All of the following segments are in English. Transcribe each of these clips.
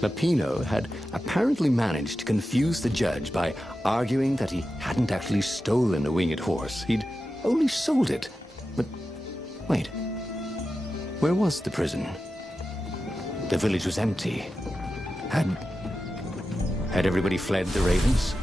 Lapino had apparently managed to confuse the judge by arguing that he hadn't actually stolen a winged horse. He'd only sold it. But wait, where was the prison? The village was empty. Had everybody fled the Ravens?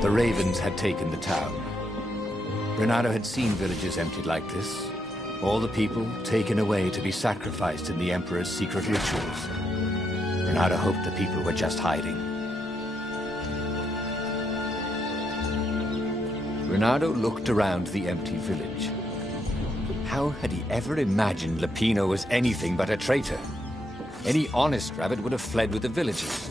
The Ravens had taken the town. Renato had seen villages emptied like this. All the people taken away to be sacrificed in the Emperor's secret rituals. Renato hoped the people were just hiding. Renato looked around the empty village. How had he ever imagined Lapino was anything but a traitor? Any honest rabbit would have fled with the villagers.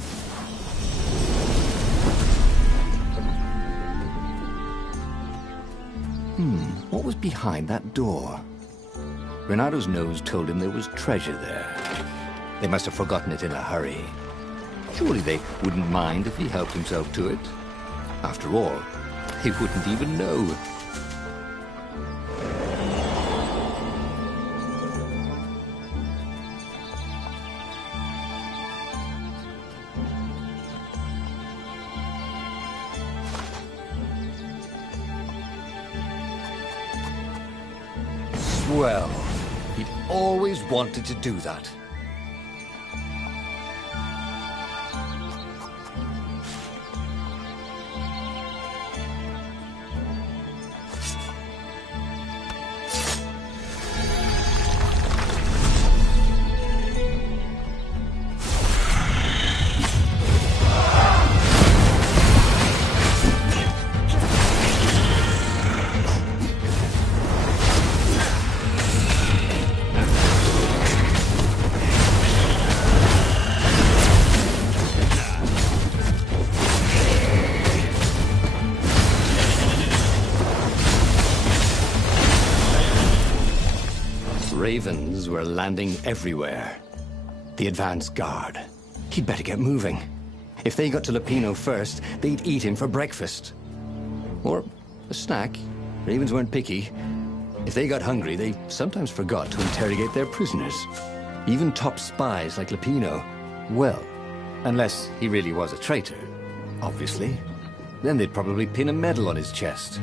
What was behind that door? Renato's nose told him there was treasure there. They must have forgotten it in a hurry. Surely they wouldn't mind if he helped himself to it. After all, he wouldn't even know. Well, he'd always wanted to do that. Ravens were landing everywhere. The advance guard. He'd better get moving. If they got to Lapino first, they'd eat him for breakfast. Or a snack. Ravens weren't picky. If they got hungry, they sometimes forgot to interrogate their prisoners. Even top spies like Lapino. Well, unless he really was a traitor, obviously. Then they'd probably pin a medal on his chest.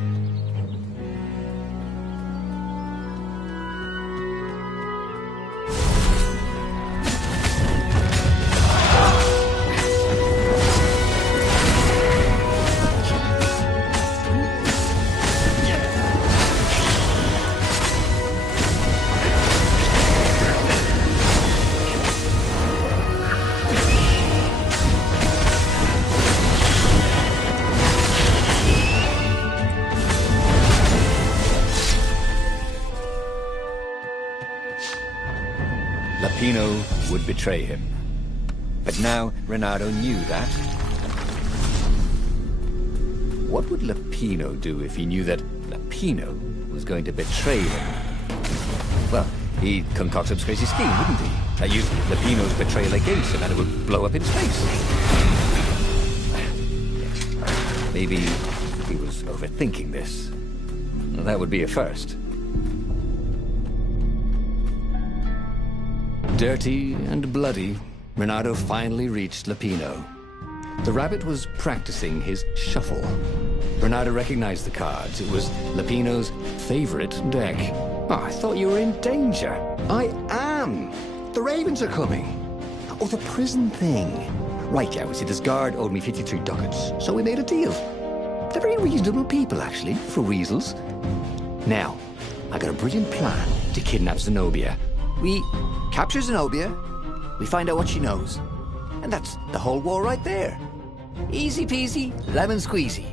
Lapino would betray him. But now Renato knew that. What would Lapino do if he knew that Lapino was going to betray him? Well, he'd concoct some crazy scheme, wouldn't he? That used Lapino's betrayal against him and it would blow up in space. Maybe he was overthinking this. Well, that would be a first. Dirty and bloody, Renato finally reached Lapino. The rabbit was practicing his shuffle. Renato recognized the cards. It was Lapino's favorite deck. Oh, I thought you were in danger. I am. The Ravens are coming. Oh, the prison thing. Right, yeah, see, this guard owed me 53 ducats, so we made a deal. They're very reasonable people, actually, for weasels. Now, I got a brilliant plan to kidnap Zenobia. We capture Zenobia, we find out what she knows, and that's the whole war right there. Easy peasy, lemon squeezy.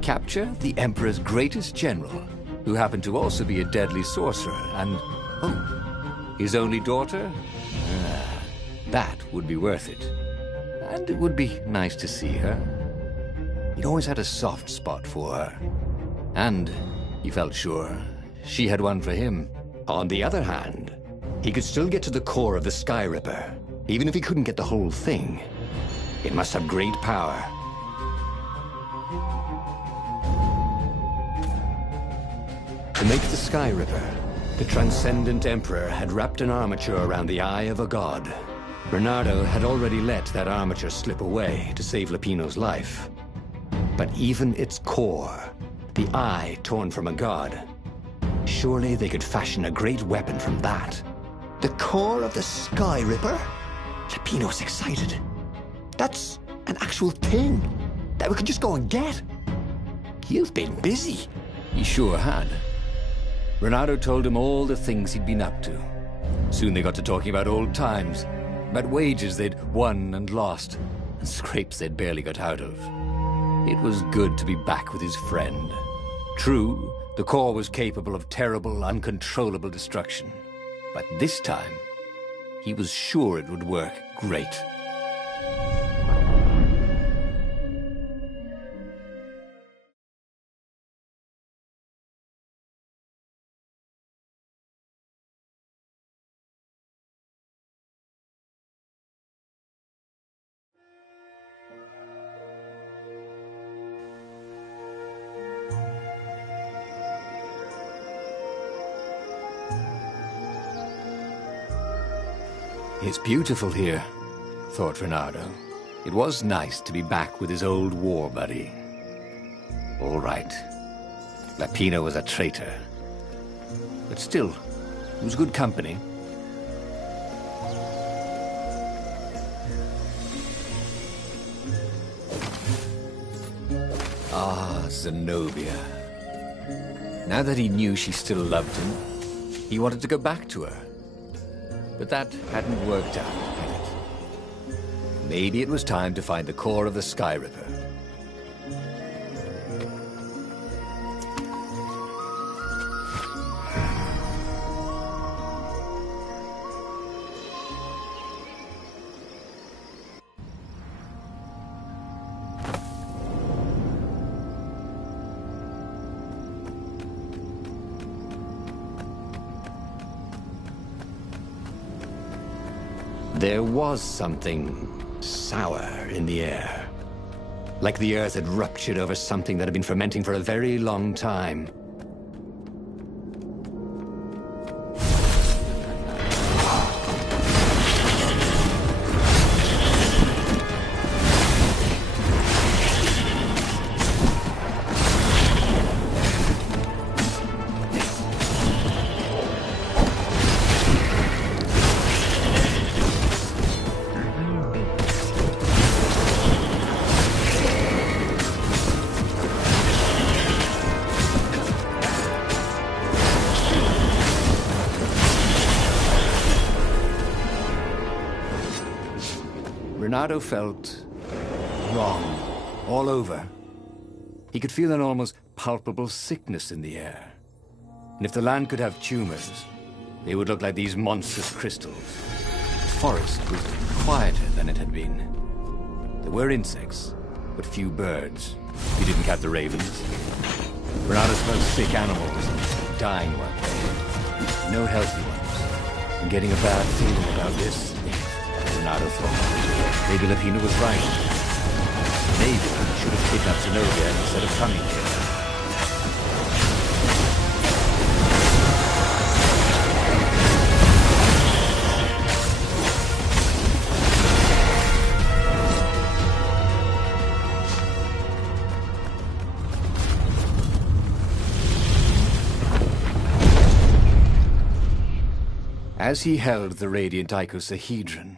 Capture the Emperor's greatest general, who happened to also be a deadly sorcerer, and, oh, his only daughter? That would be worth it. And it would be nice to see her. He'd always had a soft spot for her. And he felt sure she had one for him. On the other hand, he could still get to the core of the Sky Ripper, even if he couldn't get the whole thing. It must have great power. To make the Sky Ripper, the Transcendent Emperor had wrapped an armature around the eye of a god. Bernardo had already let that armature slip away to save Lupino's life. But even its core, the eye torn from a god, surely they could fashion a great weapon from that. The core of the Sky Ripper? Lupino's excited. That's an actual thing that we could just go and get. You've been busy. He sure had. Bernardo told him all the things he'd been up to. Soon they got to talking about old times, about wages they'd won and lost, and scrapes they'd barely got out of. It was good to be back with his friend. True, the core was capable of terrible, uncontrollable destruction. But this time, he was sure it would work great. It's beautiful here, thought Bernardo. It was nice to be back with his old war buddy. All right. Lupino was a traitor. But still, he was good company. Ah, Zenobia. Now that he knew she still loved him, he wanted to go back to her. But that hadn't worked out, had it? Maybe it was time to find the core of the Sky Ripper. There was something sour in the air. Like the earth had ruptured over something that had been fermenting for a very long time. Bernardo felt wrong all over. He could feel an almost palpable sickness in the air. And if the land could have tumors, they would look like these monstrous crystals. The forest was quieter than it had been. There were insects, but few birds. He didn't count the ravens. Bernardo smelled sick animals and dying ones. No healthy ones. I'm getting a bad feeling about this, Bernardo thought. Maybe Lupino was right. Maybe he should have kidnapped Zenobia instead of coming here. As he held the radiant icosahedron,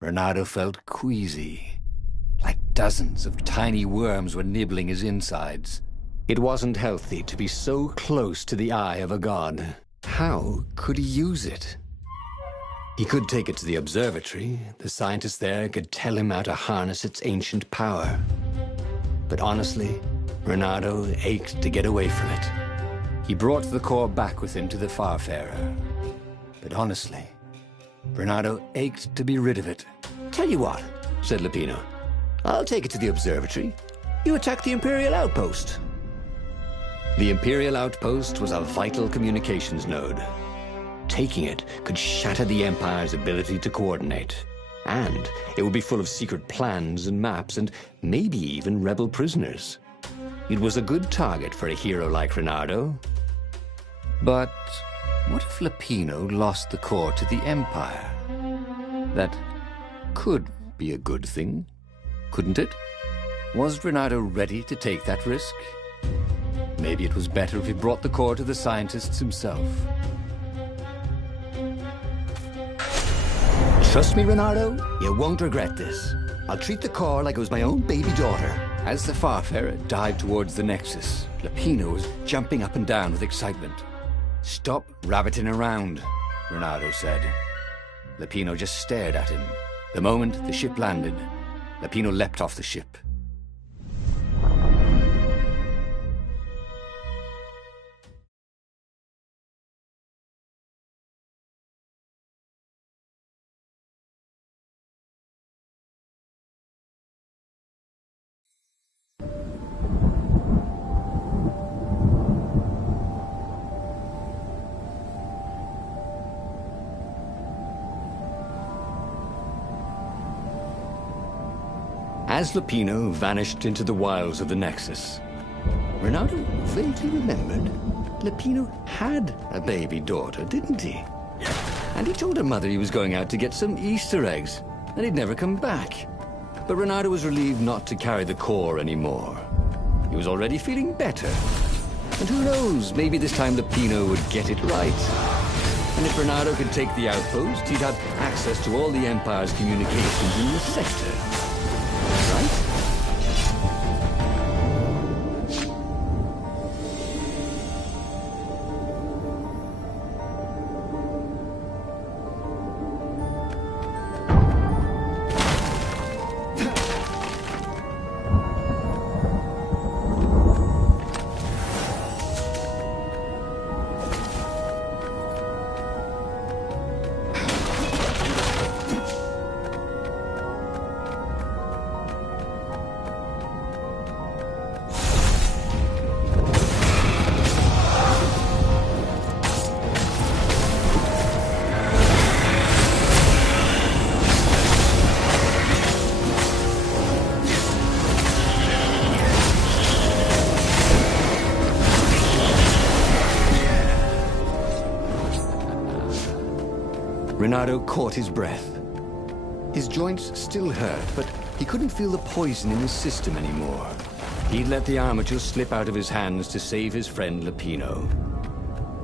Bernardo felt queasy, like dozens of tiny worms were nibbling his insides. It wasn't healthy to be so close to the eye of a god. How could he use it? He could take it to the observatory. The scientists there could tell him how to harness its ancient power. But honestly, Reynardo ached to get away from it. He brought the core back with him to the Farfarer. But honestly, Reynardo ached to be rid of it. Tell you what, said Lupino. I'll take it to the observatory. You attack the Imperial outpost. The Imperial outpost was a vital communications node. Taking it could shatter the Empire's ability to coordinate. And it would be full of secret plans and maps and maybe even rebel prisoners. It was a good target for a hero like Reynardo. But what if Lupino lost the core to the Empire? That could be a good thing, couldn't it? Was Reynardo ready to take that risk? Maybe it was better if he brought the core to the scientists himself. Trust me, Reynardo, you won't regret this. I'll treat the core like it was my own baby daughter. As the Farfarer dived towards the Nexus, Lupino was jumping up and down with excitement. "Stop rabbiting around," Reynardo said. Lupino just stared at him. The moment the ship landed, Lupino leapt off the ship. As Lupino vanished into the wilds of the Nexus, Reynardo vaguely remembered Lupino had a baby daughter, didn't he? And he told her mother he was going out to get some Easter eggs, and he'd never come back. But Reynardo was relieved not to carry the core anymore. He was already feeling better. And who knows, maybe this time Lupino would get it right. And if Reynardo could take the outpost, he'd have access to all the Empire's communications in the sector. Right? Reynardo caught his breath. His joints still hurt, but he couldn't feel the poison in his system anymore. He'd let the armature slip out of his hands to save his friend Lupino.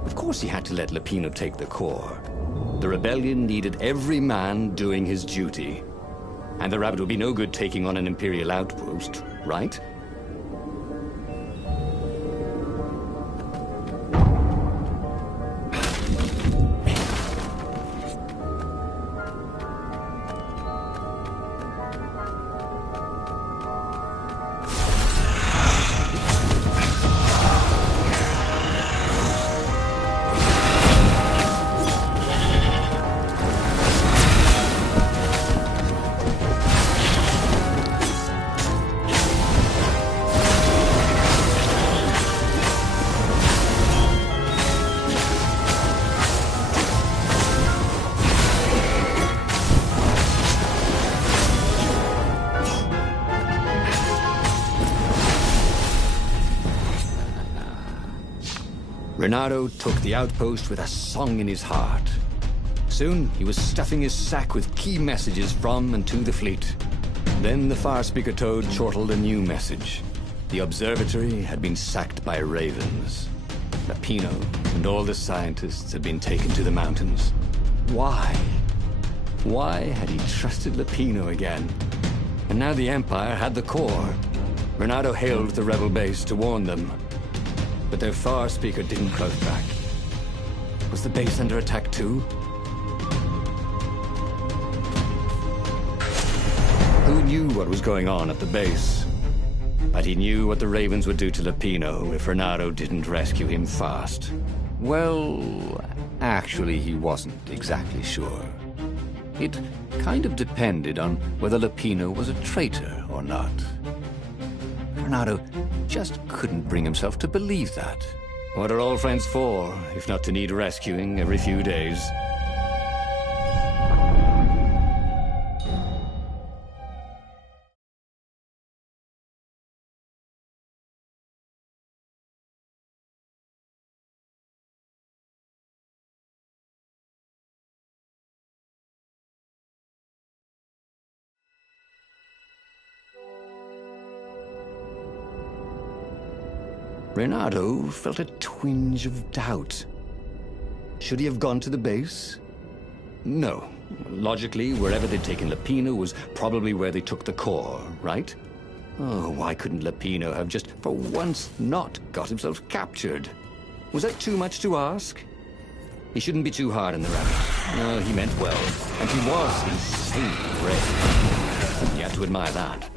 Of course he had to let Lupino take the core. The rebellion needed every man doing his duty. And the Rabbit would be no good taking on an Imperial outpost, right? Reynardo took the outpost with a song in his heart. Soon, he was stuffing his sack with key messages from and to the fleet. Then the Farspeaker Toad chortled a new message. The observatory had been sacked by ravens. Lupino and all the scientists had been taken to the mountains. Why? Why had he trusted Lupino again? And now the Empire had the core. Reynardo hailed the rebel base to warn them. But their Farspeaker didn't close back. Was the base under attack too? knew what was going on at the base. But he knew what the Ravens would do to Lupino if Renato didn't rescue him fast. Well, actually, he wasn't exactly sure. It kind of depended on whether Lupino was a traitor or not. Renato just couldn't bring himself to believe that. What are old friends for, if not to need rescuing every few days? Renato felt a twinge of doubt. Should he have gone to the base? No. Logically, wherever they'd taken Lupino was probably where they took the core, right? Oh, why couldn't Lupino have just, for once, not got himself captured? Was that too much to ask? He shouldn't be too hard on the rabbit. No, he meant well. And he was insanely brave. You have to admire that.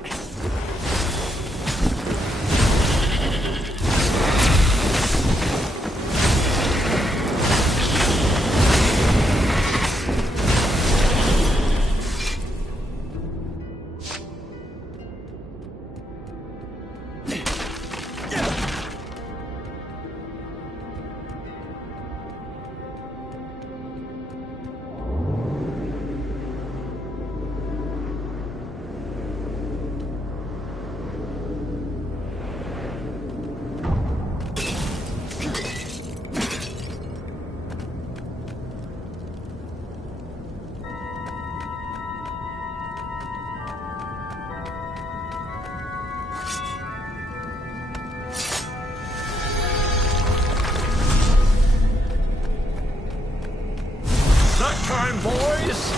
Boys!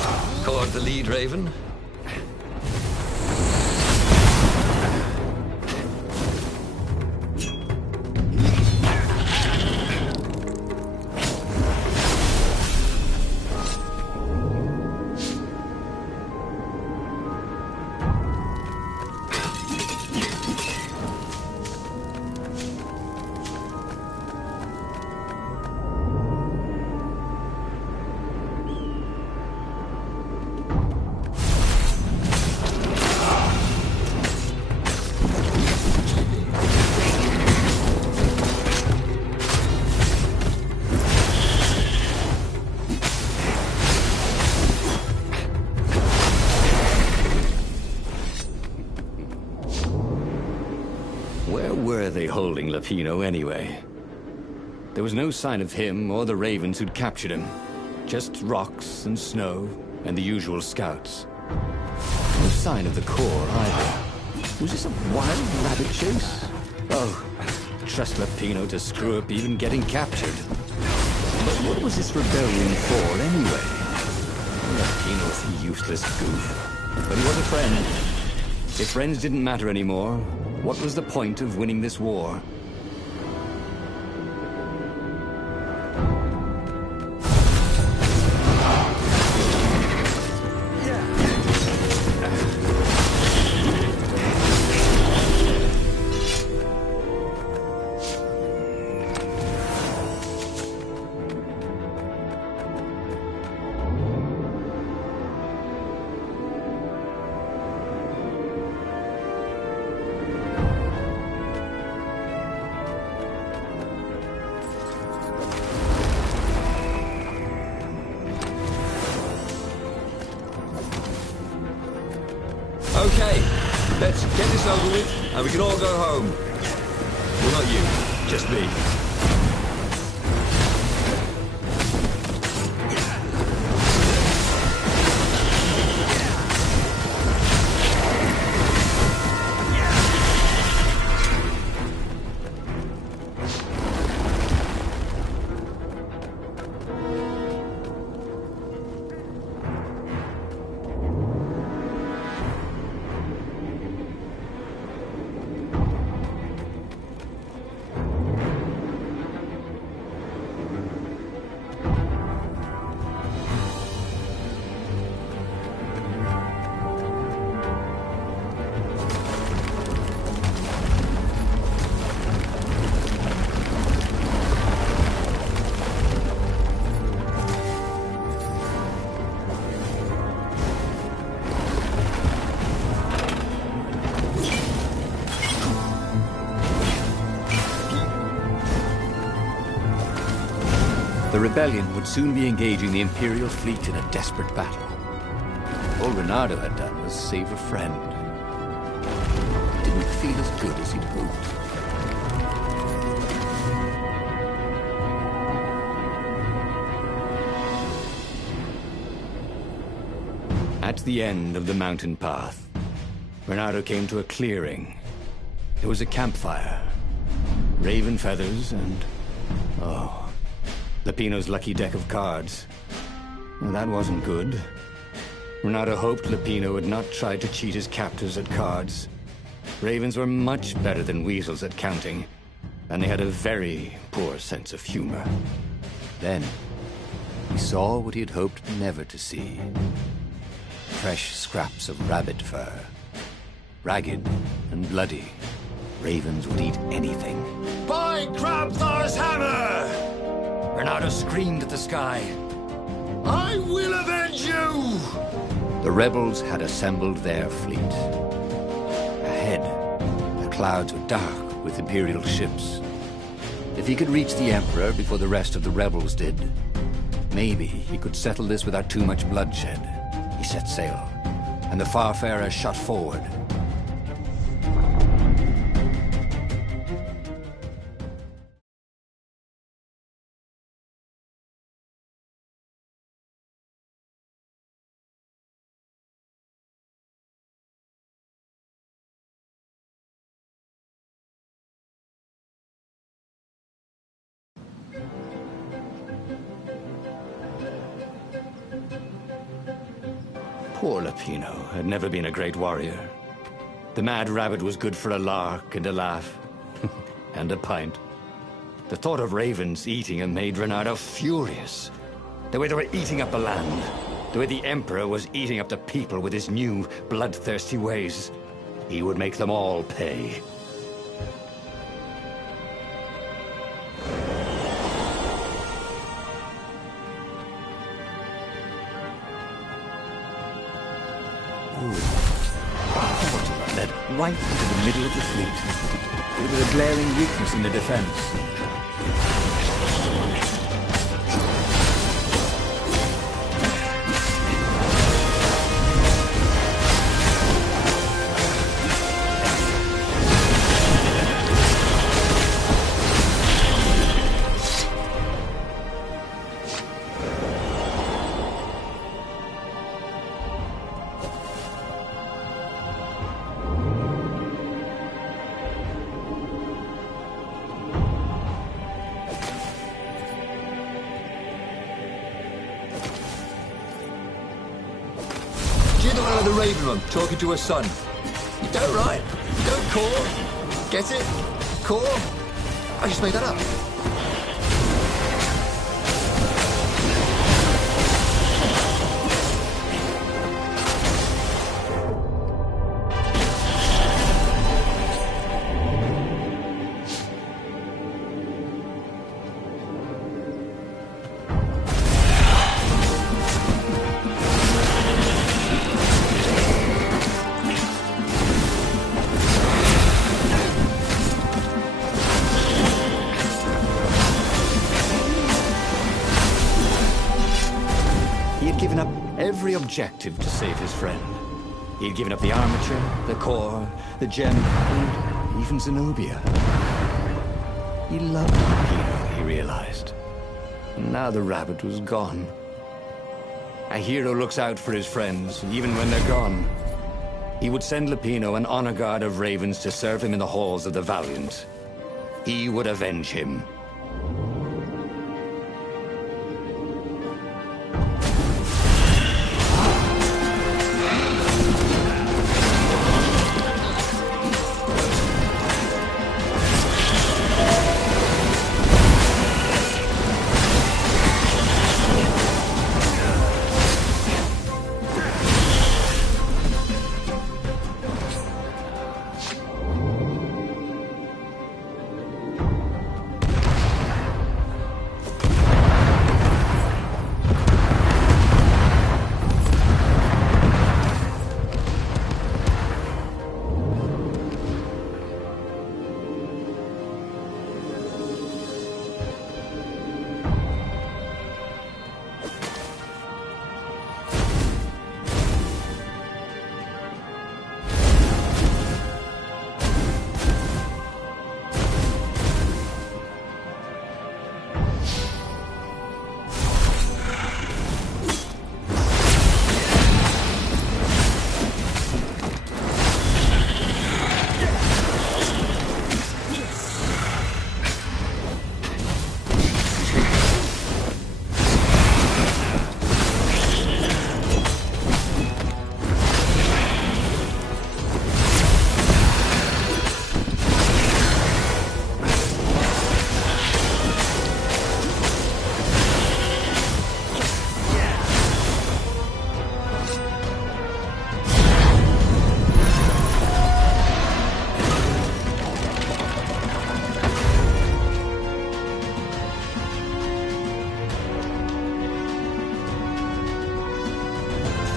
Caught the lead, Raven. Where were they holding Lupino anyway? There was no sign of him or the Ravens who'd captured him. Just rocks and snow and the usual scouts. No sign of the core either. Was this a wild rabbit chase? Oh, trust Lupino to screw up even getting captured. But what was this rebellion for anyway? Lupino's a useless goof. But he was a friend. If friends didn't matter anymore, what was the point of winning this war? Okay, let's get this over with, and we can all go home. Well, not you, just me. The rebellion would soon be engaging the Imperial fleet in a desperate battle. All Reynardo had done was save a friend. It didn't feel as good as he'd hoped. At the end of the mountain path, Reynardo came to a clearing. There was a campfire, raven feathers, and... oh, Lupino's lucky deck of cards. Well, that wasn't good. Reynardo hoped Lupino would not try to cheat his captors at cards. Ravens were much better than weasels at counting, and they had a very poor sense of humor. Then, he saw what he had hoped never to see. Fresh scraps of rabbit fur. Ragged and bloody, ravens would eat anything. By Grabthar's hammer! Reynardo screamed at the sky. I will avenge you! The rebels had assembled their fleet. Ahead, the clouds were dark with Imperial ships. If he could reach the Emperor before the rest of the rebels did, maybe he could settle this without too much bloodshed. He set sail, and the Farfarer shot forward. Poor Lupino had never been a great warrior. The Mad Rabbit was good for a lark and a laugh. And a pint. The thought of ravens eating him made Reynardo furious. The way they were eating up the land. The way the Emperor was eating up the people with his new, bloodthirsty ways. He would make them all pay. Led right into the middle of the fleet. It was a glaring weakness in the defense. The Raven Room, talking to her son. You don't write. You don't call. Get it? Call? I just made that up. Every objective to save his friend. He'd given up the armature, the core, the gem, and even Zenobia. He loved Lupino, he realized. And now the rabbit was gone. A hero looks out for his friends, even when they're gone. He would send Lupino an honor guard of ravens to serve him in the halls of the Valiant. He would avenge him.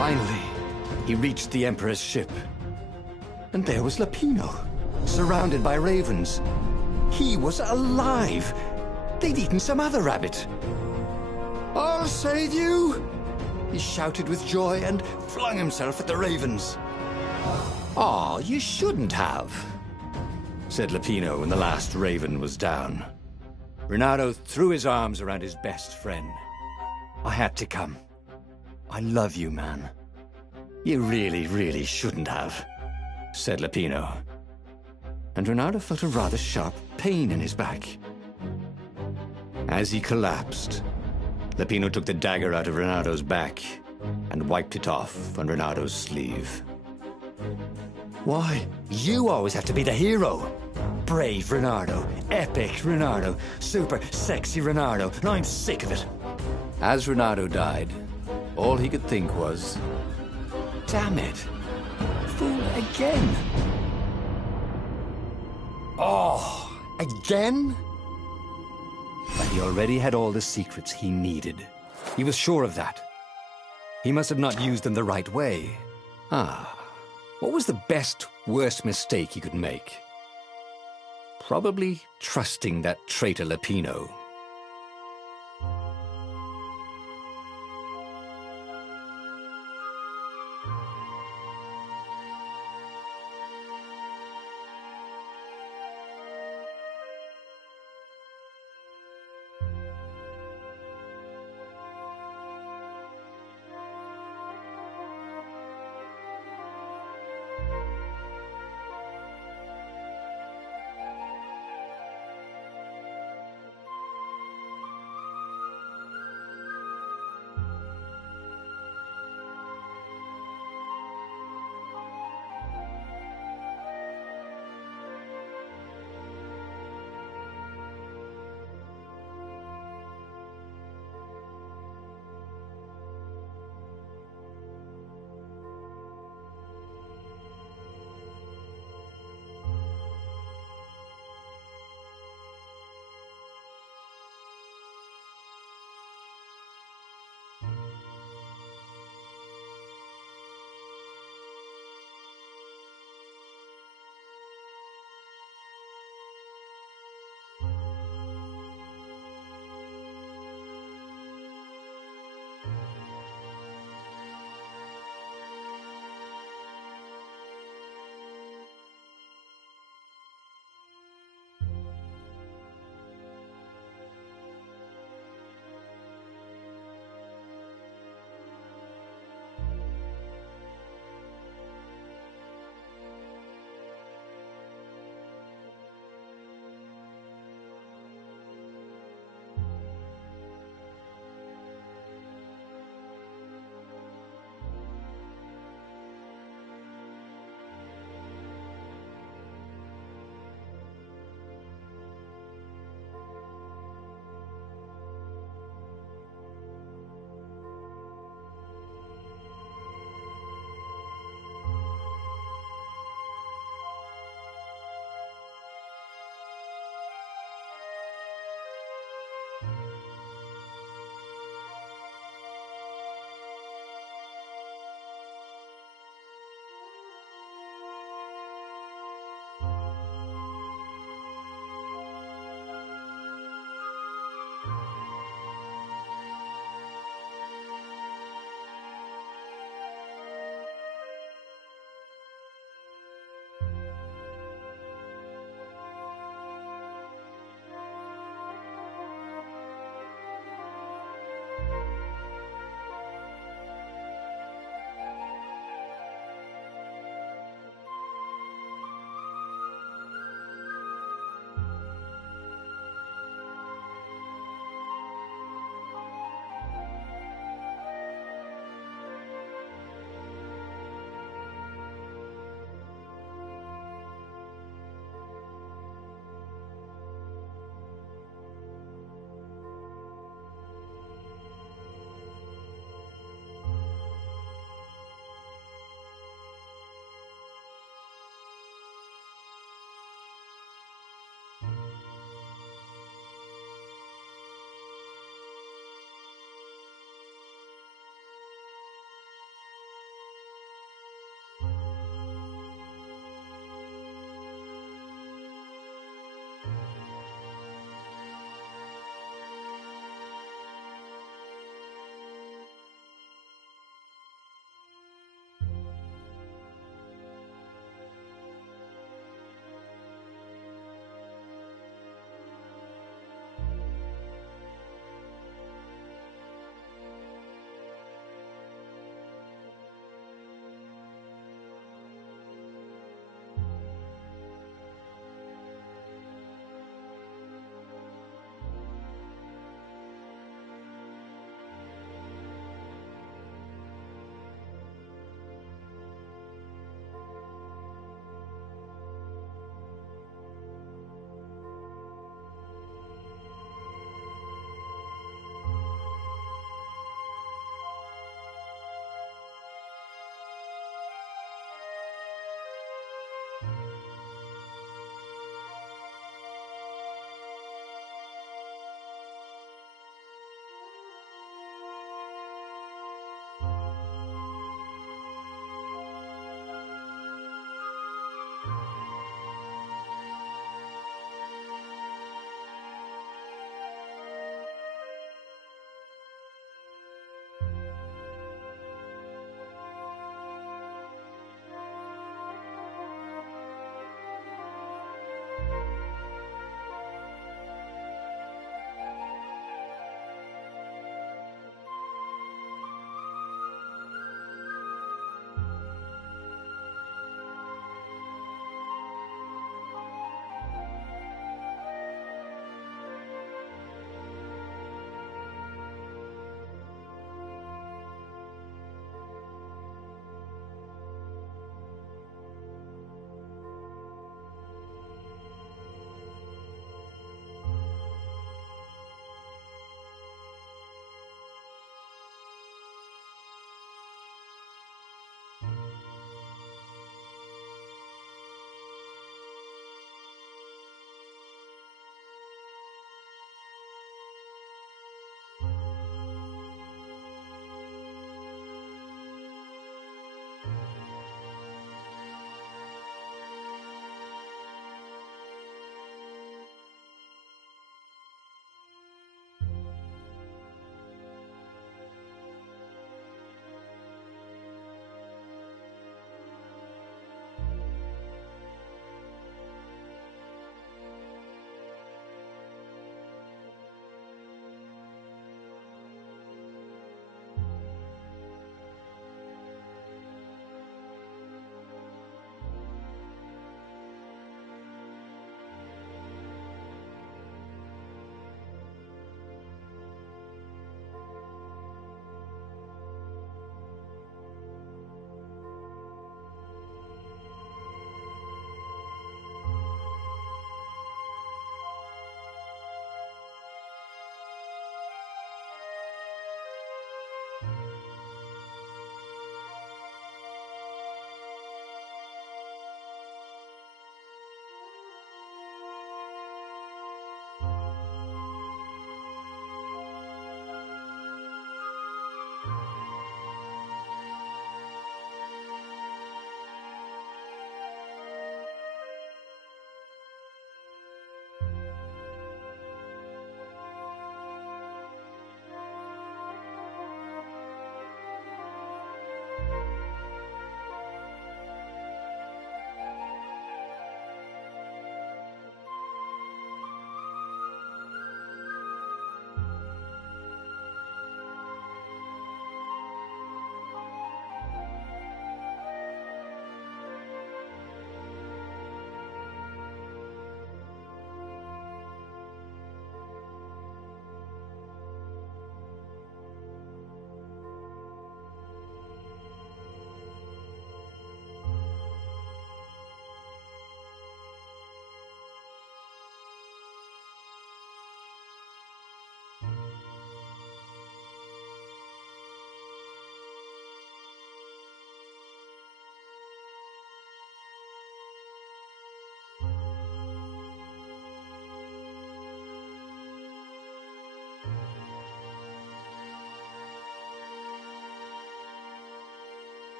Finally, he reached the Emperor's ship. And there was Lapino, surrounded by ravens. He was alive. They'd eaten some other rabbit. "I'll save you!" he shouted with joy and flung himself at the ravens. "Oh, you shouldn't have," said Lapino when the last raven was down. Renato threw his arms around his best friend. "I had to come. I love you, man." "You really, really shouldn't have," said Lapino. And Renato felt a rather sharp pain in his back. As he collapsed, Lapino took the dagger out of Renato's back and wiped it off on Renato's sleeve. "Why, you always have to be the hero. Brave Renato, epic Renato, super sexy Renato, and I'm sick of it." As Renato died, all he could think was, "Damn it, fool again." Oh, again? But he already had all the secrets he needed. He was sure of that. He must have not used them the right way. What was the best, worst mistake he could make? Probably trusting that traitor Lapino.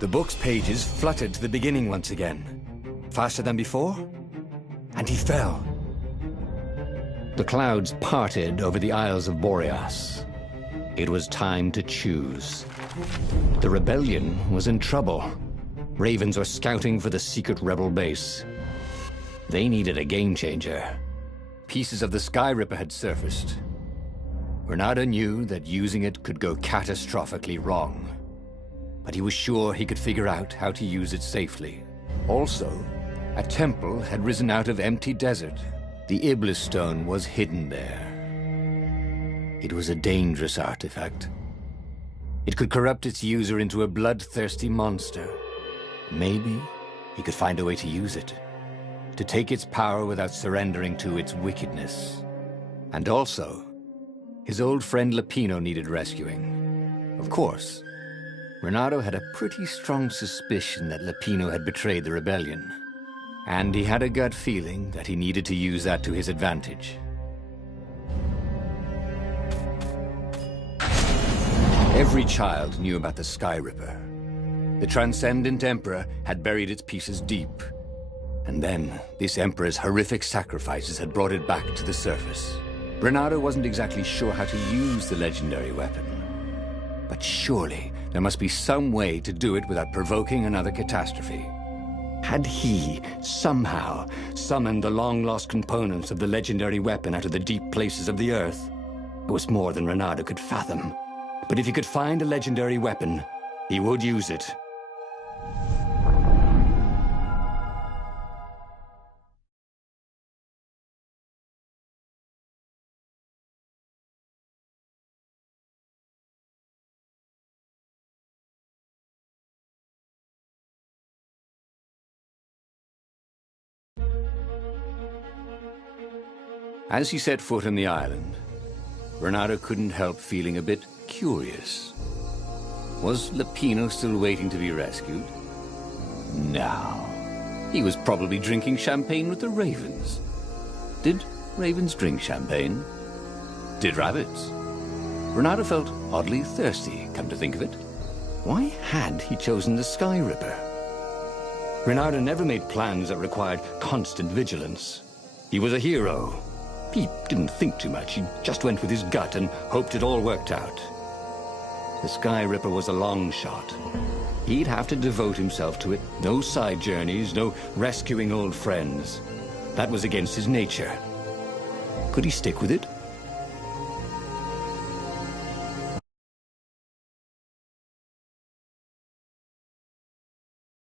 The book's pages fluttered to the beginning once again. Faster than before? And he fell. The clouds parted over the Isles of Boreas. It was time to choose. The rebellion was in trouble. Ravens were scouting for the secret rebel base. They needed a game changer. Pieces of the Sky Ripper had surfaced. Renato knew that using it could go catastrophically wrong. But he was sure he could figure out how to use it safely. Also, a temple had risen out of empty desert. The Iblis Stone was hidden there. It was a dangerous artifact. It could corrupt its user into a bloodthirsty monster. Maybe he could find a way to use it, to take its power without surrendering to its wickedness. And also, his old friend Lupino needed rescuing. Of course, Renato had a pretty strong suspicion that Lupino had betrayed the rebellion. And he had a gut feeling that he needed to use that to his advantage. Every child knew about the Sky Ripper. The Transcendent Emperor had buried its pieces deep. And then, this Emperor's horrific sacrifices had brought it back to the surface. Renato wasn't exactly sure how to use the legendary weapon. But surely, there must be some way to do it without provoking another catastrophe. Had he, somehow, summoned the long-lost components of the legendary weapon out of the deep places of the Earth? It was more than Renato could fathom. But if he could find a legendary weapon, he would use it. As he set foot on the island, Renato couldn't help feeling a bit curious. Was Lupino still waiting to be rescued? No. He was probably drinking champagne with the ravens. Did ravens drink champagne? Did rabbits? Renato felt oddly thirsty, come to think of it. Why had he chosen the Sky Ripper? Renato never made plans that required constant vigilance. He was a hero. He didn't think too much. He just went with his gut and hoped it all worked out. The Sky Ripper was a long shot. He'd have to devote himself to it. No side journeys, no rescuing old friends. That was against his nature. Could he stick with it?